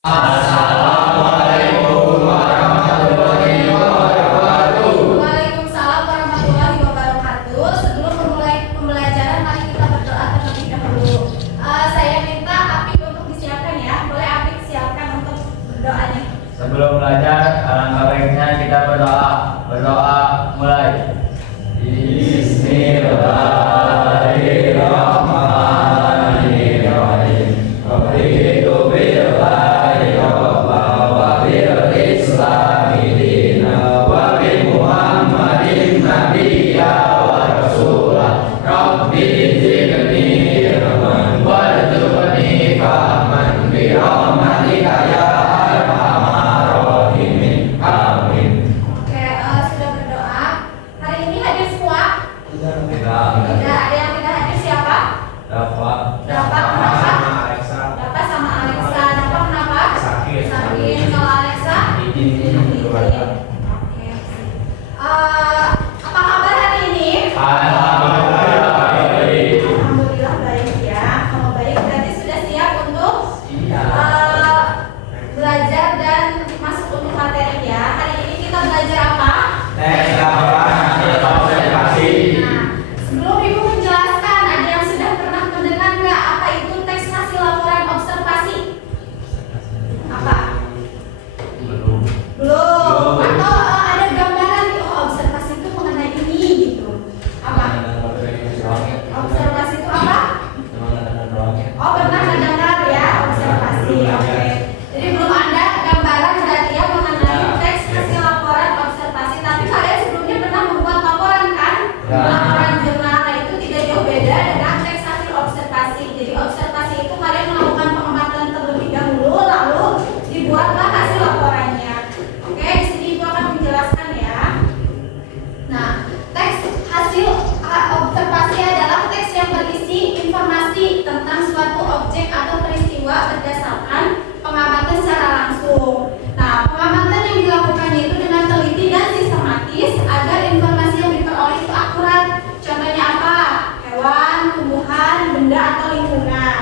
Assalamualaikum warahmatullahi wabarakatuh. Waalaikumsalam warahmatullahi wabarakatuh. Sebelum memulai pembelajaran, mari kita berdoa terlebih dahulu. Saya minta Apik untuk disiapkan ya. Boleh Apik siapkan untuk berdoanya. Sebelum belajar, alangkah baiknya kita berdoa. Berdoa mulai. Bismillahirrahmanirrahim. Raditu billahi rabban wa bil islami dinan wa bi Muhammadin nabiyya wa rasulah. Rabbi zidni ilman warzuqni fahman bi rahmatika ya arhamar rahimin. Amin. Oke, sudah berdoa. Hari ini hadir semua? Tidak. Tidak. Ada yang tidak hadir siapa? Dapat. Dapat kenapa? Dapat sama Alexa. Dapat kenapa? Sakit. Sakit. Kalau Alexa? Izin. Oke. Apa kabar hari ini? Alhamdulillah baik. Alhamdulillah baik ya. Kalau baik berarti sudah siap untuk belajar dan masuk untuk materi ya. Hari ini kita belajar apa? Tes laporan hasil observasi. Nah, sebelum Ibu menjelaskan, ada yang sudah pernah mendengar nggak apa itu teks hasil laporan observasi? Apa? Belum. Belum. Atau ada gambaran nih, oh observasi itu mengenai ini gitu. Apa? Observasi itu apa? Oh, pernah mendengar ya observasi. Oke. Jadi belum ada gambaran berarti ya mengenai teks hasil laporan observasi. Tapi kalian sebelumnya pernah membuat laporan kan? Ya. Laporan jurnal. Nah, itu tidak jauh beda dengan teks hasil observasi. Jadi observasi itu kalian melakukan pengamatan terlebih dahulu, lalu dibuatlah hasil laporannya. Oke, di sini Ibu akan menjelaskan ya. Nah, teks hasil observasi adalah teks yang berisi informasi tentang suatu objek atau peristiwa berdasarkan pengamatan secara langsung. Nah, pengamatan yang dilakukannya itu dengan teliti dan sistematis agar informasi yang diperoleh itu akurat. Contohnya apa? Hewan, tumbuhan, benda atau lingkungan.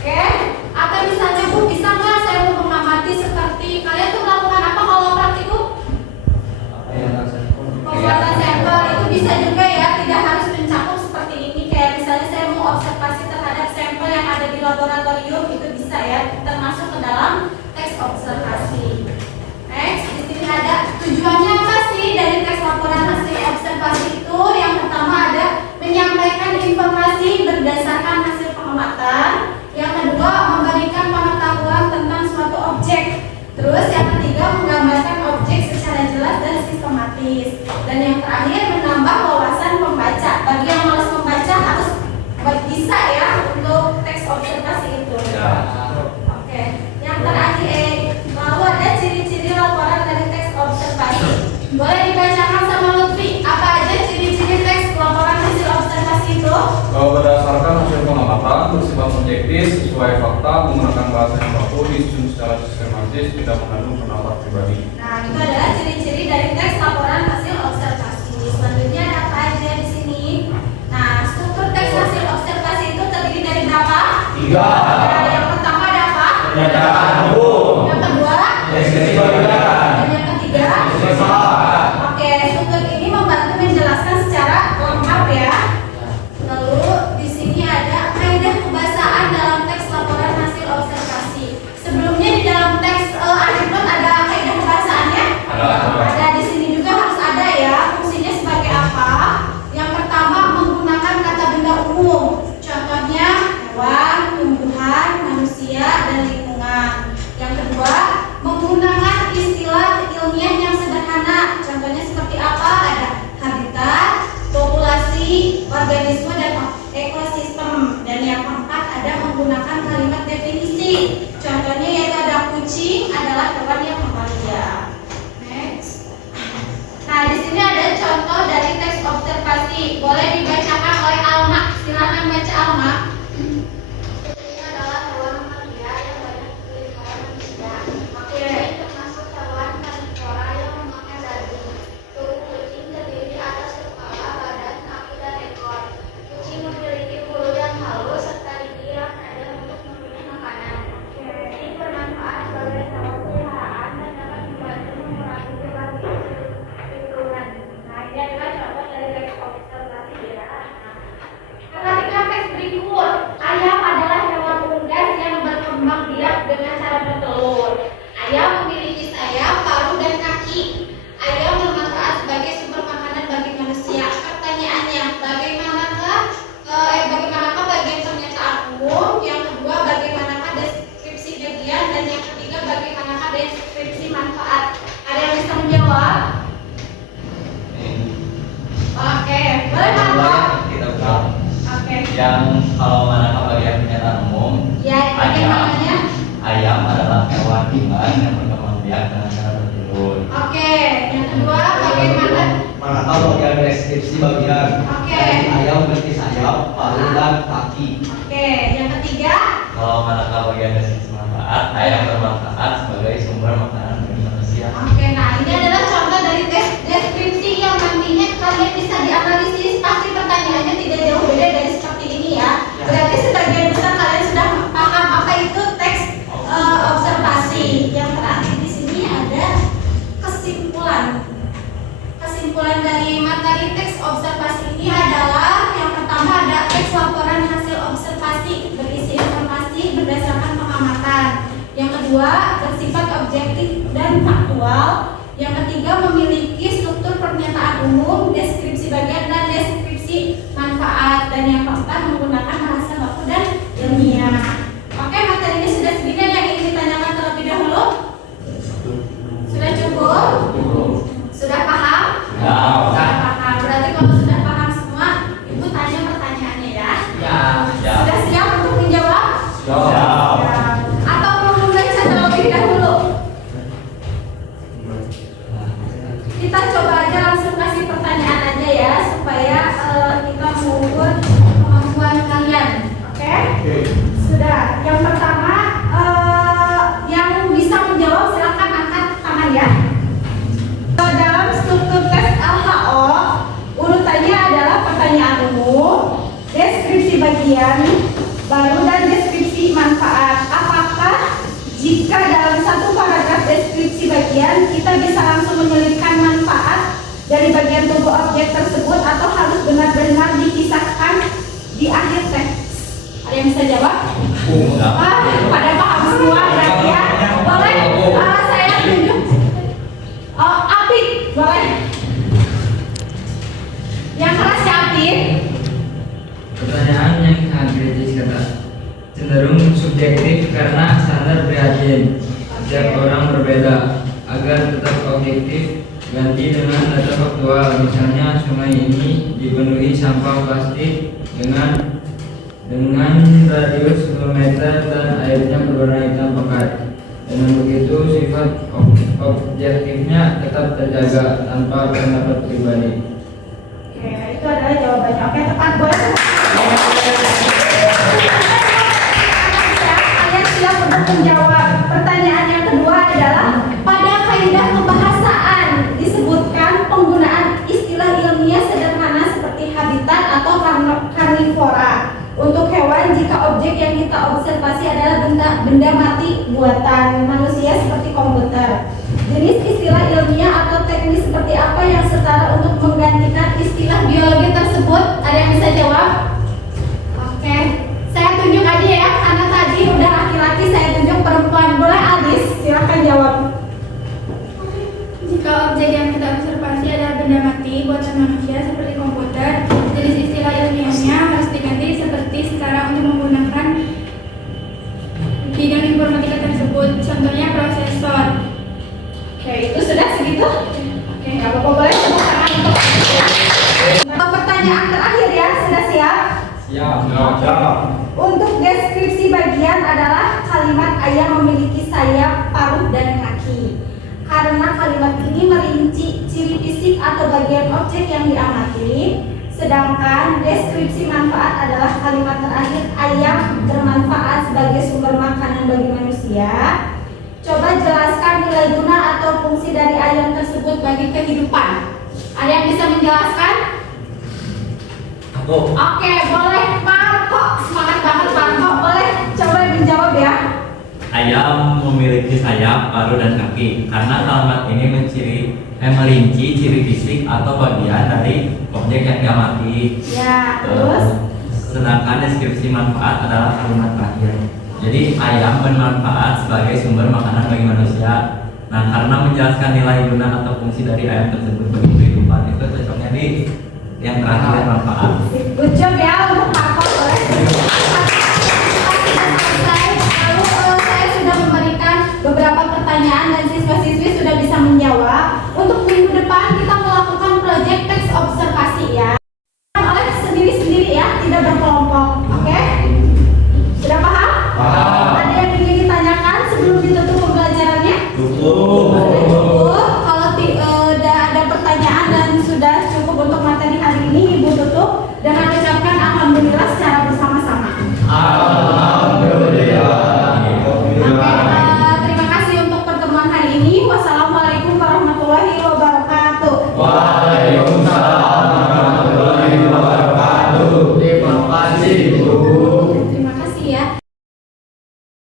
Oke? Atau misalnya Bu, bisa nggak saya mau mengamati seperti kalian tuh melakukan apa kalau praktikum? Pembuatan sampel itu bisa juga ya, tidak harus mencakup seperti ini. Kayak misalnya saya mau observasi terhadap sampel yang ada di laboratorium, itu bisa ya, termasuk ke dalam teks observasi. Next, di sini ada tujuannya apa sih dari teks laporan hasil observasi itu? Yang pertama ada menyampaikan informasi berdasarkan hasil pengamatan. Yang kedua, memberikan pengetahuan tentang suatu objek. Terus yang ketiga, menggambarkan objek secara jelas dan sistematis. Dan yang terakhir, menambah wawasan pembaca. Bagi yang malas membaca harus bisa ya untuk teks observasi itu. Ya. Oke. Yang terakhir, lalu ada ciri-ciri laporan dari teks observasi. Boleh dibacakan sama Lutfi. Apa aja ciri-ciri teks laporan hasil observasi itu? Berdasarkan hasil pengamatan bersifat objektif sesuai fakta menggunakan bahasa yang baku disusun secara sistematis tidak mengandung pendapat pribadi. Nah, itu adalah ciri-ciri dari teks laporan hasil observasi. Selanjutnya ada apa aja di sini? Nah, struktur teks hasil observasi itu terdiri dari berapa? 3. Nah, yang pertama ada apa? Pernyataan umum. Yang kedua? Deskripsi bagian. Dan yang ketiga? Sifat. Oke, struktur ini membantu menjelaskan secara lengkap ya. Lalu di sini ada kaidah kebahasaan dalam teks laporan hasil observasi. Sebelumnya di dalam teks anekdot ada kaidah kebahasaannya. Ada di sini juga harus ada ya. Fungsinya sebagai apa? Yang pertama menggunakan kata benda umum. Contohnya hewan, tumbuhan, manusia, dan lingkungan. Yang Yang kalau manakah bagian pernyataan umum, Ya, bagaimana? ayam adalah hewan ringan yang berkembang biak dengan cara bertelur. Oke, yang kedua bagaimana? Manakah bagian deskripsi bagian Oke. dari ayam berarti sayap, paruh dan kaki. Oke, yang ketiga. Kalau manakah bagian deskripsi manfaat, ayam bermanfaat sebagai sumber makanan bagi manusia. Oke, nah ini adalah contoh dari deskripsi yang nantinya kalian bisa dianalisis. Pasti pertanyaannya tidak jauh beda dari seperti ini ya. Berarti sebagian besar kalian sudah paham apa itu teks observasi. Yang terakhir di sini ada kesimpulan. Kesimpulan dari materi teks observasi ini adalah yang pertama ada teks laporan hasil observasi berisi informasi berdasarkan pengamatan. Yang kedua bersifat objektif dan faktual. Yang ketiga memiliki struktur pernyataan umum, deskripsi bagian dan deskripsi manfaat. Dan yang keempat menggunakan bahasa baku dan ilmiah. Oke, materinya sudah segini. Yang ingin ditanyakan terlebih dahulu? Sudah cukup? Sudah paham? Ya. Sudah paham. Berarti kalau sudah paham semua, Ibu tanya pertanyaannya ya. Ya. Ya. Sudah siap untuk menjawab? Siap. Ya. Atau mau membaca terlebih dahulu? Kita coba aja langsung kasih pertanyaan aja ya, supaya kita mengukur kemampuan kalian. Oke? Sudah. Yang pertama, yang bisa menjawab silakan angkat tangan ya. Dalam struktur tes LHO, urutannya adalah pertanyaan umum, deskripsi bagian, baru dan deskripsi manfaat. Apakah jika dalam satu paragraf deskripsi bagian kita bisa langsung menyelipkan manfaat dari bagian tubuh objek tersebut atau harus benar-benar dipisahkan di akhir teks? Ada yang bisa jawab? Pada paham semua berarti ya. Boleh saya tunjuk. Oh, Apit, boleh. Yang keras ya, Apit. Pertanyaan yang sangat kritis kata cenderung subjektif karena standar prihatin setiap orang berbeda. Agar tetap objektif, ganti dengan data faktual. Misalnya sungai ini dipenuhi sampah plastik dengan radius 10 meter dan airnya berwarna hitam pekat. Dengan begitu sifat objektifnya tetap terjaga tanpa pendapat pribadi. Oke, itu adalah jawabannya. Oke, tepat boleh. Kalian siap untuk menjawab. Pertanyaan yang kedua adalah pada kaidah kebahasaan disebutkan penggunaan istilah ilmiah sederhana seperti habitat atau karnivora untuk hewan jika objek yang kita observasi adalah benda mati buatan manusia seperti komputer. Jenis istilah ilmiah atau teknis seperti apa yang setara untuk menggantikan istilah biologi tersebut? Ada yang bisa jawab? Oke, saya tunjuk aja ya, karena tadi udah laki-laki, saya tunjuk perempuan. Boleh Aldis, silahkan jawab. Jika objek yang kita observasi adalah benda mati buatan manusia seperti komputer, jenis istilah ilmiahnya harus diganti seperti secara untuk menggunakan bidang informatika tersebut, contohnya prosesor. Oke, itu sudah segitu? Oke, nggak apa-apa, boleh tepuk tangan untuk pertanyaan terakhir ya, sudah siap? Siap. Untuk deskripsi bagian adalah kalimat ayam memiliki sayap, paruh, dan kaki. Karena kalimat ini merinci ciri fisik atau bagian objek yang diamati, sedangkan deskripsi manfaat adalah kalimat terakhir ayam bermanfaat sebagai sumber makanan bagi manusia. Coba jelaskan nilai guna atau fungsi dari ayam tersebut bagi kehidupan. Ada yang bisa menjelaskan? Aku. Oke, boleh Marco. Semangat banget Marco. Boleh coba dijawab ya. Ayam memiliki sayap, paruh, dan kaki. Karena kalimat ini merinci ciri fisik atau bagian dari objek yang diamati. Ya, terus? Sedangkan deskripsi manfaat adalah kalimat terakhir. Jadi ayam bermanfaat sebagai sumber makanan bagi manusia. Nah, karena menjelaskan nilai guna atau fungsi dari ayam tersebut bagi kehidupan itu cocoknya di yang terakhir manfaat. Good job ya.